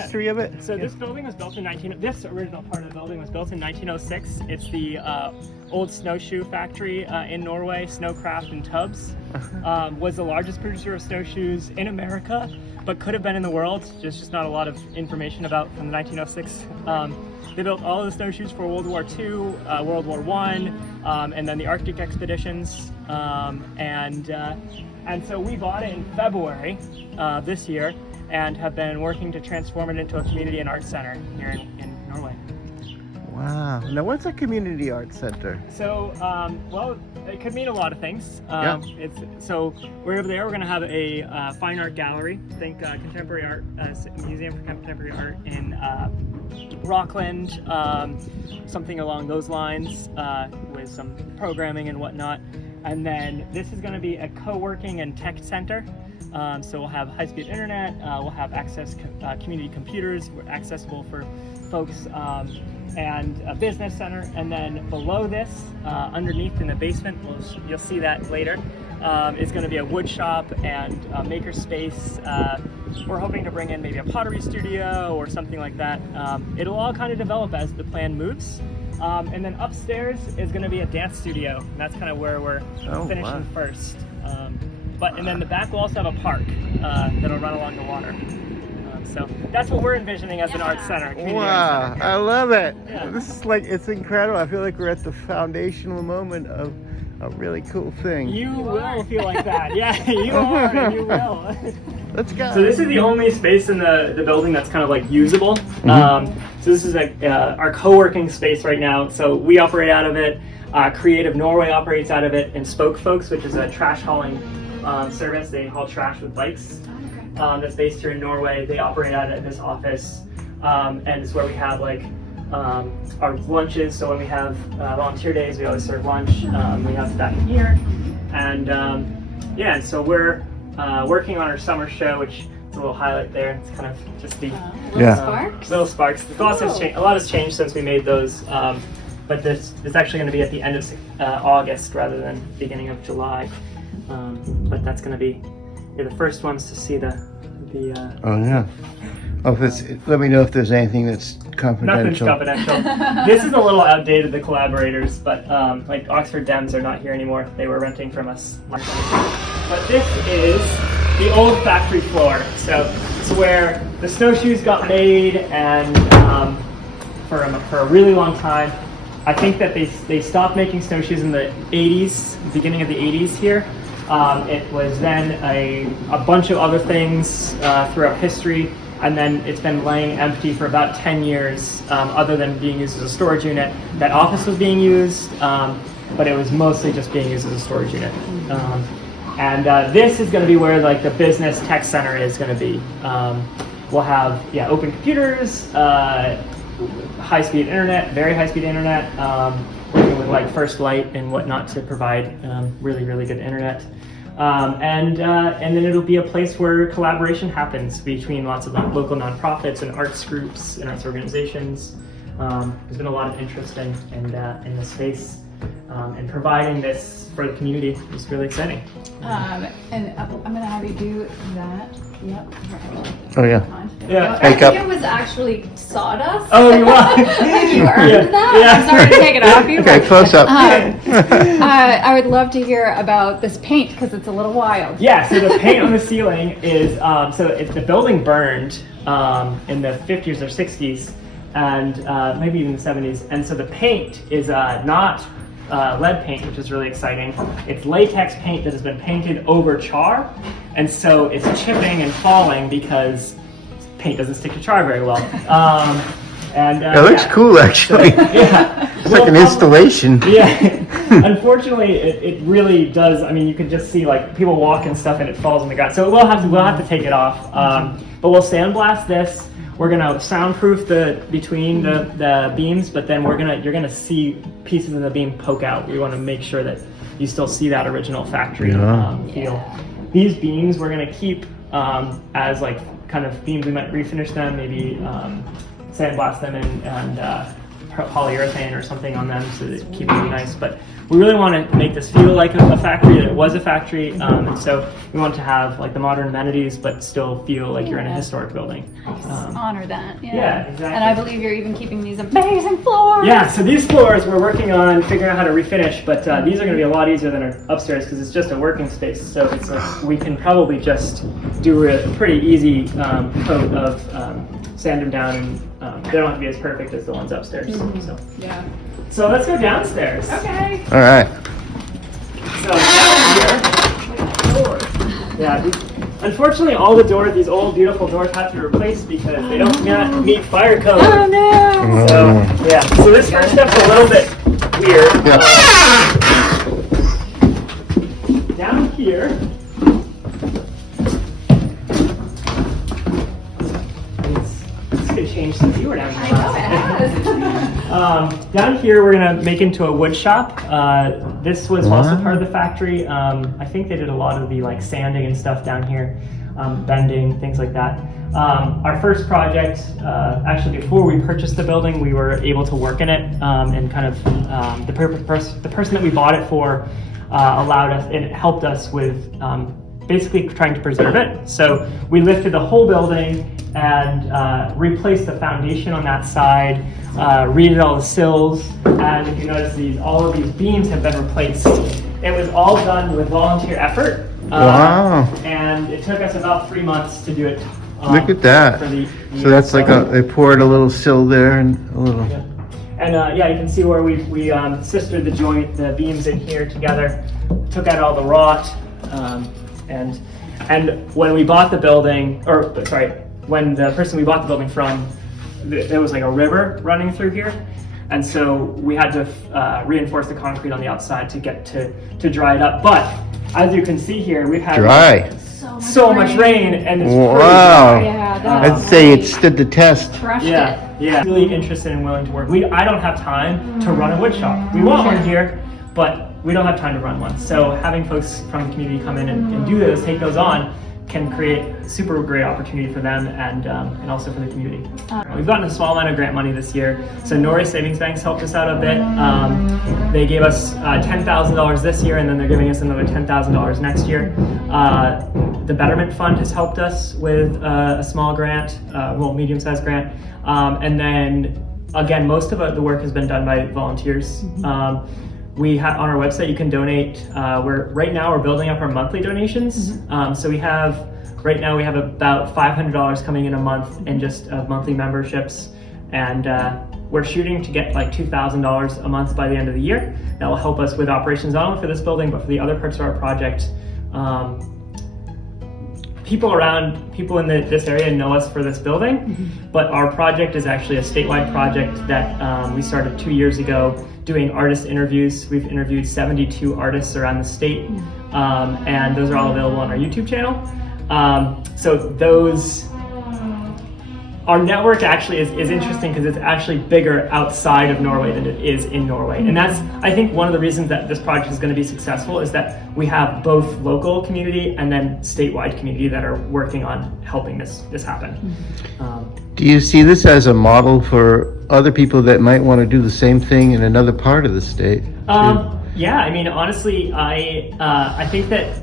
history of it? So this building was built in this original part of the building was built in 1906. It's the old snowshoe factory in Norway. Snowcraft and Tubbs was the largest producer of snowshoes in America, but could have been in the world. There's just not a lot of information about from 1906. They built all of the snowshoes for World War II, World War I, and then the Arctic expeditions. And so we bought it in February this year and have been working to transform it into a community and arts center here in Norway. Wow. Now, what's a community arts center? So, well, it could mean a lot of things. So we're over there. We're going to have a fine art gallery. Think contemporary art, museum for contemporary art in Rockland, something along those lines with some programming and whatnot. And then this is going to be a co-working and tech center. So we'll have high-speed internet, we'll have access community computers, accessible for folks, and a business center. And then below this, underneath in the basement, you'll see that later, is going to be a wood shop and a maker space. We're hoping to bring in maybe a pottery studio or something like that. It'll all kind of develop as the plan moves. And then upstairs is going to be a dance studio, and that's kind of where we're finishing first. And then the back will also have a park that'll run along the water. So that's what we're envisioning as an arts center. Wow, Arts center. I love it. Yeah. This is it's incredible. I feel like we're at the foundational moment of a really cool thing. You will feel like that. Yeah, you are, and you will. Let's go. So this is the only space in the building that's kind of like usable. So this is our co-working space right now. So we operate out of it. Creative Norway operates out of it, and Spoke Folks, which is a trash hauling service. They haul trash with bikes. That's based here in Norway. They operate out of this office, and it's where we have our lunches. So when we have volunteer days, we always serve lunch. We have that here, and and so we're working on our summer show, which is a little highlight there. It's kind of just the little sparks. A lot has changed since we made those, but this is actually going to be at the end of August rather than beginning of July. But that's going to be the first ones to see the. Oh yeah. Let me know if there's anything that's confidential. Nothing's confidential. This is a little outdated, the collaborators, but like Oxford Dems are not here anymore. They were renting from us. But this is the old factory floor. So it's where the snowshoes got made, and for a really long time. I think that they stopped making snowshoes in the 80s, beginning of the 80s here. It was then a bunch of other things throughout history, and then it's been laying empty for about 10 years, other than being used as a storage unit. That office was being used, but it was mostly just being used as a storage unit. And this is going to be where the business tech center is going to be. We'll have open computers, high-speed internet, very high-speed internet, working with First Light and whatnot to provide really, really good internet. And then it'll be a place where collaboration happens between lots of local nonprofits and arts groups and arts organizations. There's been a lot of interest in the space and providing this for the community. It's really exciting. And I'm going to have you do that. Yep. Oh yeah. Yeah. I think it was actually sawdust. Oh, you are? You earned that? Yeah. I'm sorry to take it off you. Okay, close up. I would love to hear about this paint because it's a little wild. Yeah, so the paint on the ceiling is, the building burned in the 50s or 60s and maybe even the 70s. And so the paint is not lead paint, which is really exciting. It's latex paint that has been painted over char. And so it's chipping and falling because paint doesn't stick to char very well. It looks cool, actually. It's like an installation. Yeah. Unfortunately, it really does. I mean, you can just see people walk and stuff, and it falls on the ground. So we'll have to take it off. But we'll sandblast this. We're gonna soundproof between the beams, but then you're gonna see pieces of the beam poke out. We want to make sure that you still see that original factory feel. These beams we're gonna keep as kind of beams. We might refinish them, maybe sandblast them and polyurethane or something on them so that keep them nice. But we really want to make this feel like a factory, that it was a factory, and so we want to have like the modern amenities, but still feel like you're in a historic building. Honor that. Yeah, exactly. And I believe you're even keeping these amazing floors. Yeah, so these floors we're working on figuring out how to refinish, but these are going to be a lot easier than our upstairs because it's just a working space. So it's like we can probably just do a pretty easy coat of sand them down, and they don't have to be as perfect as the ones upstairs. So. Yeah. So let's go downstairs. Okay. All right. So down here, yeah. Unfortunately, all the doors, these old beautiful doors, have to be replaced because they don't meet fire code. Oh no. So yeah. So this first step's a little bit weird. Down here. This could change since you were down here. I know it has. Down here, we're gonna make into a wood shop. This was also part of the factory. I think they did a lot of the like sanding and stuff down here, bending, things like that. Our first project, actually before we purchased the building, we were able to work in it, and kind of the person that we bought it for allowed us, and it helped us with basically trying to preserve it. So we lifted the whole building and replaced the foundation on that side, redid all the sills, and if you notice, all of these beams have been replaced. It was all done with volunteer effort. Wow. And it took us about 3 months to do it. Look at that. So that's like they poured a little sill there and a little. Yeah. And yeah, you can see where we sistered the beams in here together, took out all the rot, and when we bought the building, when the person we bought the building from, there was like a river running through here, and so we had to reinforce the concrete on the outside to get to dry it up. But as you can see here, we've had so much rain, and it's wow. pretty dry. Yeah, I'd say it stood the test. crushed it. Yeah, really interested and willing to work. I don't have time to run a wood shop. We want one here, but we don't have time to run one. So having folks from the community come in and do those, take those on, can create super great opportunity for them and also for the community. We've gotten a small amount of grant money this year. So Norway Savings Banks helped us out a bit. They gave us $10,000 this year, and then they're giving us another $10,000 next year. The Betterment Fund has helped us with a small grant, medium-sized grant. And then, again, most of the work has been done by volunteers. We have on our website, you can donate. Right now we're building up our monthly donations. So right now we have about $500 coming in a month in just monthly memberships. And we're shooting to get like $2,000 a month by the end of the year. That will help us with operations not only for this building, but for the other parts of our project. People in this area know us for this building, but our project is actually a statewide project that we started 2 years ago doing artist interviews. We've interviewed 72 artists around the state, and those are all available on our YouTube channel. Our network actually is interesting because it's actually bigger outside of Norway than it is in Norway. And that's, I think, one of the reasons that this project is going to be successful is that we have both local community and then statewide community that are working on helping this happen. Do you see this as a model for other people that might want to do the same thing in another part of the state? Yeah, I mean, honestly, I think that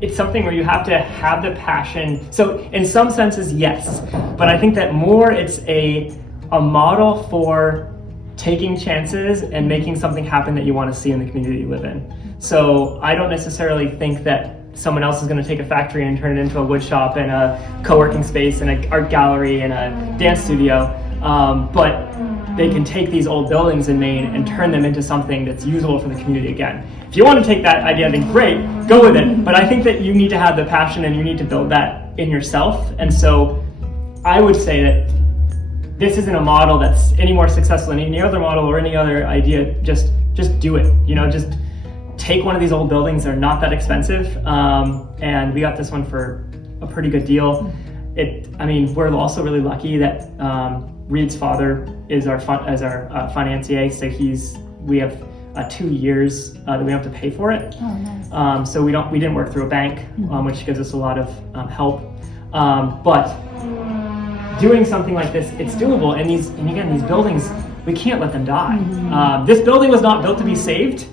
it's something where you have to have the passion. So in some senses, yes, but I think that more it's a model for taking chances and making something happen that you want to see in the community you live in. So I don't necessarily think that someone else is going to take a factory and turn it into a wood shop and a co-working space and an art gallery and a dance studio, but they can take these old buildings in Maine and turn them into something that's usable for the community again. If you want to take that idea, then great, go with it. But I think that you need to have the passion and you need to build that in yourself. And so I would say that this isn't a model that's any more successful than any other model or any other idea. Just do it. Just take one of these old buildings. They're not that expensive. And we got this one for a pretty good deal. We're also really lucky that Reed's father is our financier, so we have 2 years that we don't have to pay for it. Oh, nice. So we didn't work through a bank, which gives us a lot of help. But doing something like this, it's doable. And again, these buildings, we can't let them die. This building was not built to be saved,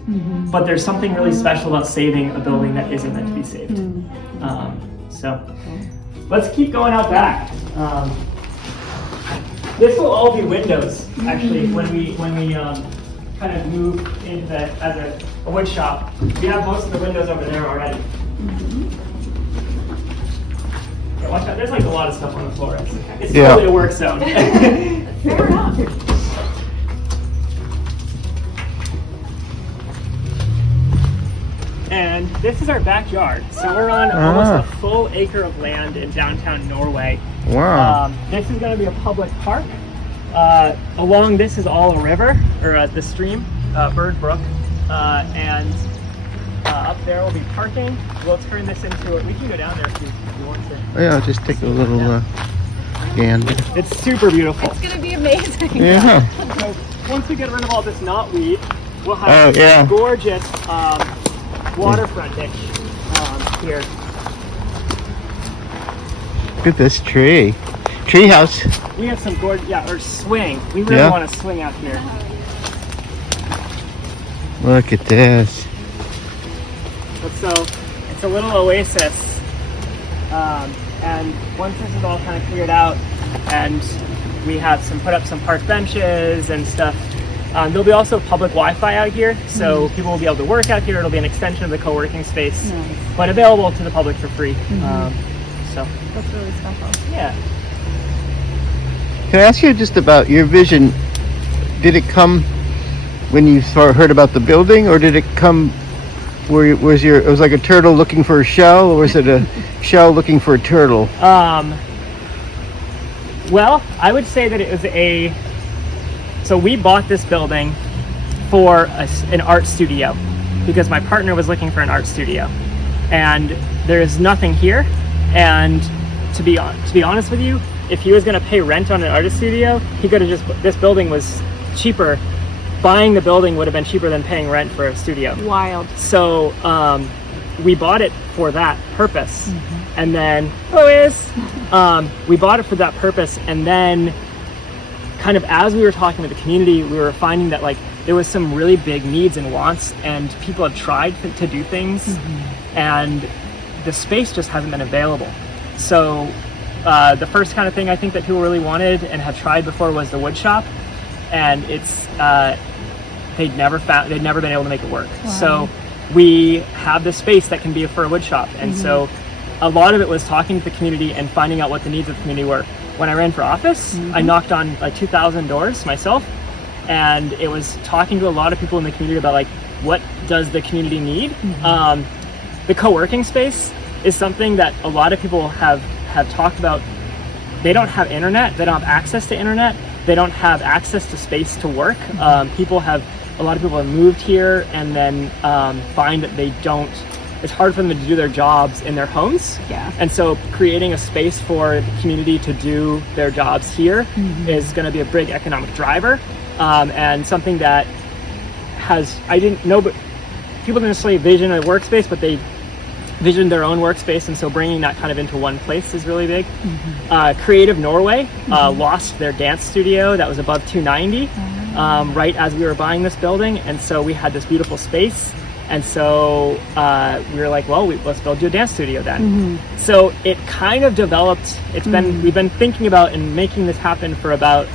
but there's something really special about saving a building that isn't meant to be saved. So let's keep going out back. This will all be windows, actually, when we kind of move into the, as a wood shop. We have most of the windows over there already. Yeah, watch out, there's like a lot of stuff on the floor. It's Yeah. totally a work zone. Fair enough. And this is our backyard. So we're on almost a full acre of land in downtown Norway. Wow. This is going to be a public park. Along this is all a river, or the stream, Bird Brook. And up there will be parking. We'll turn this into we can go down there if you want to. Yeah, I'll just take a little gander. It's super beautiful. It's gonna be amazing. Yeah. So once we get rid of all this knotweed, we'll have Oh, yeah. gorgeous water frontage here. Look at this tree. Tree house. We have some gorgeous, or swing. We really Yeah. want to swing out here. Look at this. But so it's a little oasis, and once this is all kind of cleared out, and we have put up some park benches and stuff. There'll be also public Wi-Fi out here, so people will be able to work out here. It'll be an extension of the co-working space, but available to the public for free. So That's really special. yeah. Can I ask you just about your vision? Did it come when you heard about the building, or did it come it was like a turtle looking for a shell, or was it a shell looking for a turtle? Well, I would say that it was so we bought this building for an art studio because my partner was looking for an art studio, and there is nothing here. And to be honest with you, if he was going to pay rent on an artist studio, he could have this building was cheaper. Buying the building would have been cheaper than paying rent for a studio. Wild. So we bought it for that purpose. And then, we bought it for that purpose. And then kind of as we were talking with the community, we were finding that like there was some really big needs and wants, and people have tried to do things, and the space just hasn't been available. So the first kind of thing I think that people really wanted and have tried before was the wood shop, and it's they'd never been able to make it work. Wow. So we have this space that can be for a wood shop, and so a lot of it was talking to the community and finding out what the needs of the community were. When I ran for office, I knocked on like 2,000 doors myself, and it was talking to a lot of people in the community about like what does the community need. The co-working space is something that a lot of people have talked about. They don't have internet, they don't have access to internet, they don't have access to space to work. A lot of people have moved here and then find that it's hard for them to do their jobs in their homes. Yeah. And so creating a space for the community to do their jobs here is going to be a big economic driver, and something that I didn't know, but people didn't necessarily vision a workspace, but they visioned their own workspace, and so bringing that kind of into one place is really big. Creative Norway lost their dance studio that was above 290 right as we were buying this building, and so we had this beautiful space, and so we were like, well, let's build you a dance studio then. So it kind of developed. We've been thinking about and making this happen for about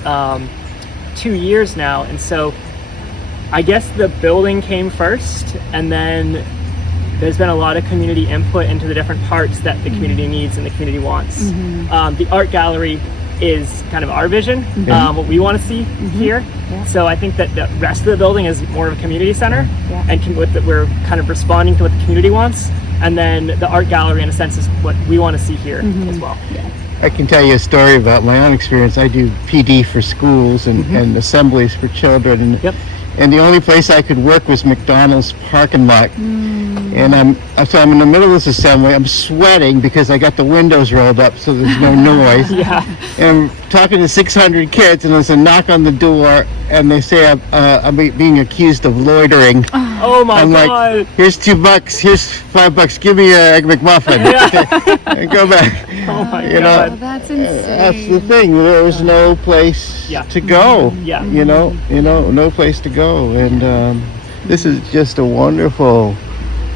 2 years now, and so I guess the building came first, and then there's been a lot of community input into the different parts that the community needs and the community wants. The art gallery is kind of our vision, what we want to see here. So I think that the rest of the building is more of a community center, and we're kind of responding to what the community wants. And then the art gallery, in a sense, is what we want to see here as well. I can tell you a story about my own experience. I do PD for schools and assemblies for children. And the only place I could work was McDonald's parking lot. And I'm in the middle of this assembly. I'm sweating because I got the windows rolled up so there's no noise. Yeah. And I'm talking to 600 kids, and there's a knock on the door, and they say I'm being accused of loitering. Oh my I'm God. like, here's $2, here's $5. Give me a Egg McMuffin. And go back. Oh my You God. know, That's insane. that's the thing. There was no place Yeah. to go. Yeah. You know, no place to go. And this is just a wonderful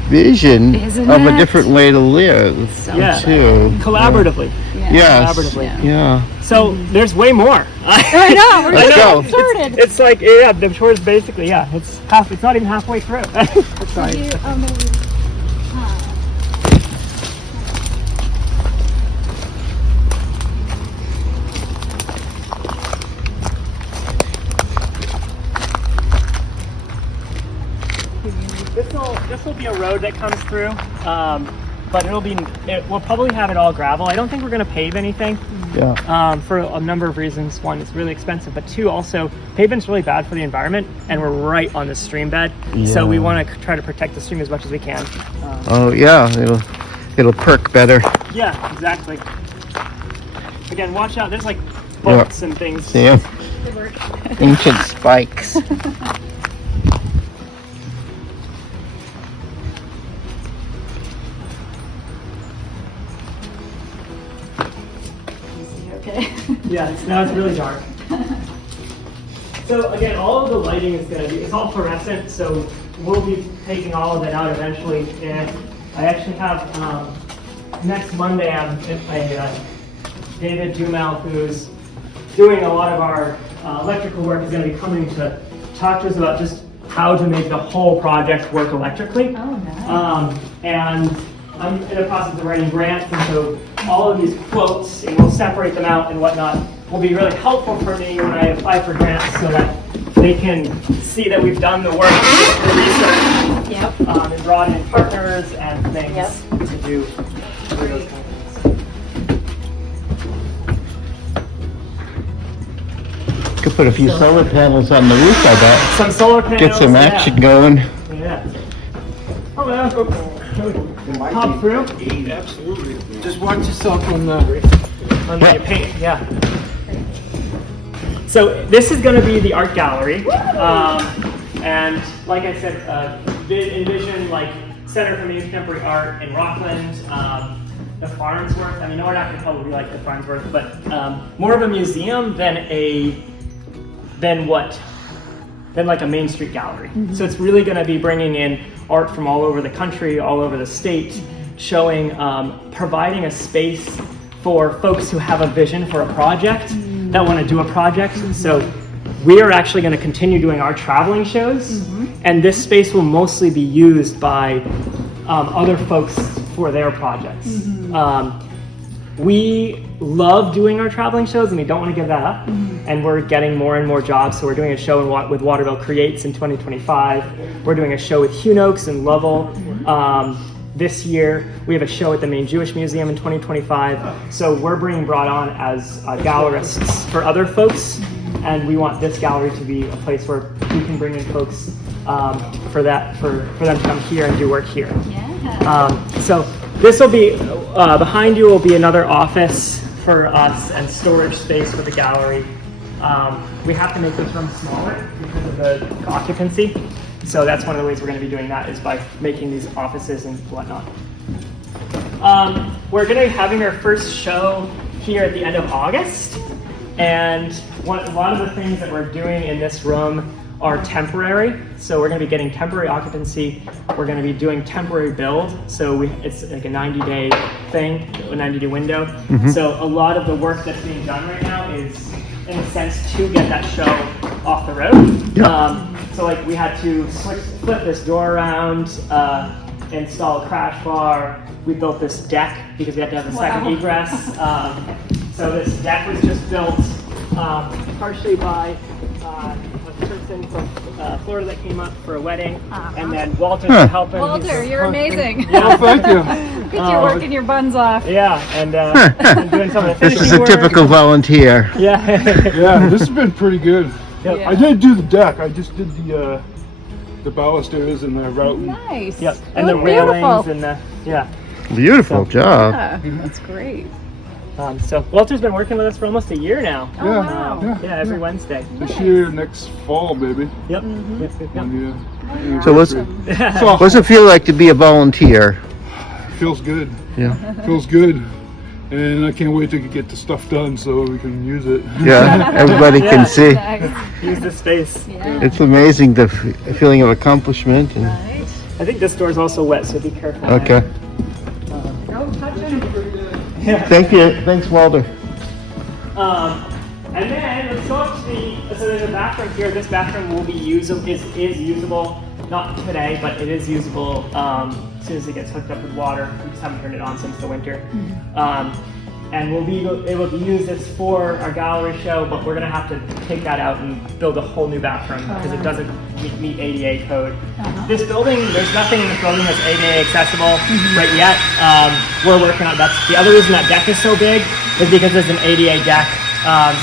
vision Isn't of a it? different way to live. Yeah. Too. Collaboratively. Yes. Collaboratively. Yeah. So there's way more. I know. We're Let's just go. getting started. It's like, yeah, the tour is basically, yeah, it's not even halfway through. Sorry. This will be a road that comes through, but we'll probably have it all gravel. I don't think we're going to pave anything Yeah. for a number of reasons. One, it's really expensive, but two, also pavement's really bad for the environment, and we're right on the stream bed, so we Yeah. want to try to protect the stream as much as we can. Oh yeah. It'll perk better. Yeah, exactly. Again, watch out. There's like boats and things. Yeah. Ancient spikes. Okay. Yeah, now it's really dark. So again, all of the lighting is going to be, it's all fluorescent, so we'll be taking all of it out eventually. And I actually have, next Monday, David Dumel, who's doing a lot of our electrical work, is going to be coming to talk to us about just how to make the whole project work electrically. Oh, nice. And I'm in the process of writing grants, and so all of these quotes, and we'll separate them out and whatnot, will be really helpful for me when I apply for grants so that they can see that we've done the work, the research, Yep. and brought in partners and things Yep. to do those kind of things. Could put a few solar panels on the roof, I bet. Some solar panels. Get some action going. Yeah. Oh, yeah. Pop through. Absolutely. Just watch yourself on the. On the paint, yeah. So this is going to be the art gallery, and like I said, envision like Center for New Contemporary Art in Rockland, the Farnsworth. I mean, no, we're not going to probably like the Farnsworth, but more of a museum than like a Main Street gallery. So it's really going to be bringing in art from all over the country, all over the state, showing, providing a space for folks who have a vision for a project, that want to do a project. So we are actually going to continue doing our traveling shows, and this space will mostly be used by other folks for their projects. We love doing our traveling shows, and we don't want to give that up. And we're getting more and more jobs. So we're doing a show with Waterville Creates in 2025. We're doing a show with Hunoaks in Lovell this year. We have a show at the Maine Jewish Museum in 2025. So we're being brought on as gallerists for other folks. And we want this gallery to be a place where we can bring in folks for them to come here and do work here. Yeah. So this will be, behind you will be another office for us and storage space for the gallery. We have to make this room smaller because of the occupancy. So that's one of the ways we're going to be doing that, is by making these offices and whatnot. We're going to be having our first show here at the end of August. And a lot of the things that we're doing in this room are temporary. So we're going to be getting temporary occupancy. We're going to be doing temporary build. So it's like a 90-day thing, a 90-day window. So a lot of the work that's being done right now is, in a sense, to get that show off the road. So like we had to flip this door around, install a crash bar. We built this deck because we had to have a second egress. So this deck was just built partially by a person from Florida that came up for a wedding, and then Walter's helping. Walter, you're amazing. Oh, thank you. Look at you working your buns off. Yeah, and doing some of the This finishing is a work. typical volunteer. Yeah. Yeah, this has been pretty good. Yep. Yeah. I didn't do the deck. I just did the the balusters and the routing. Nice. Yep. And the Oh, railings beautiful. and the yeah. Beautiful job. Yeah, that's great. So Walter's been working with us for almost a year now. Oh, wow. Yeah, every Wednesday. This year, next fall, baby. Yep. Mm-hmm. Yep. Yep. Yeah. So what's So, it feel like to be a volunteer? feels good. Yeah. Feels good. And I can't wait to get the stuff done so we can use it. Yeah. Everybody Yeah. can see. Nice. Use the space. Yeah. It's amazing the feeling of accomplishment. And, Right. I think this door's also wet, so be careful. okay. No touching. Yeah. Thank you. Thanks, Walter. And then let's go up to so there's a bathroom here. This bathroom will be usable, is usable, not today, but it is usable as soon as it gets hooked up with water. We just haven't turned it on since the winter. And it will be used as for our gallery show, but we're gonna have to take that out and build a whole new bathroom because it doesn't meet ADA code. This building, there's nothing in this building that's ADA accessible right yet. We're working on that's the other reason that deck is so big is because it's an ADA deck.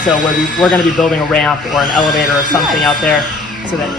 So we're going to be building a ramp or an elevator or something out there so that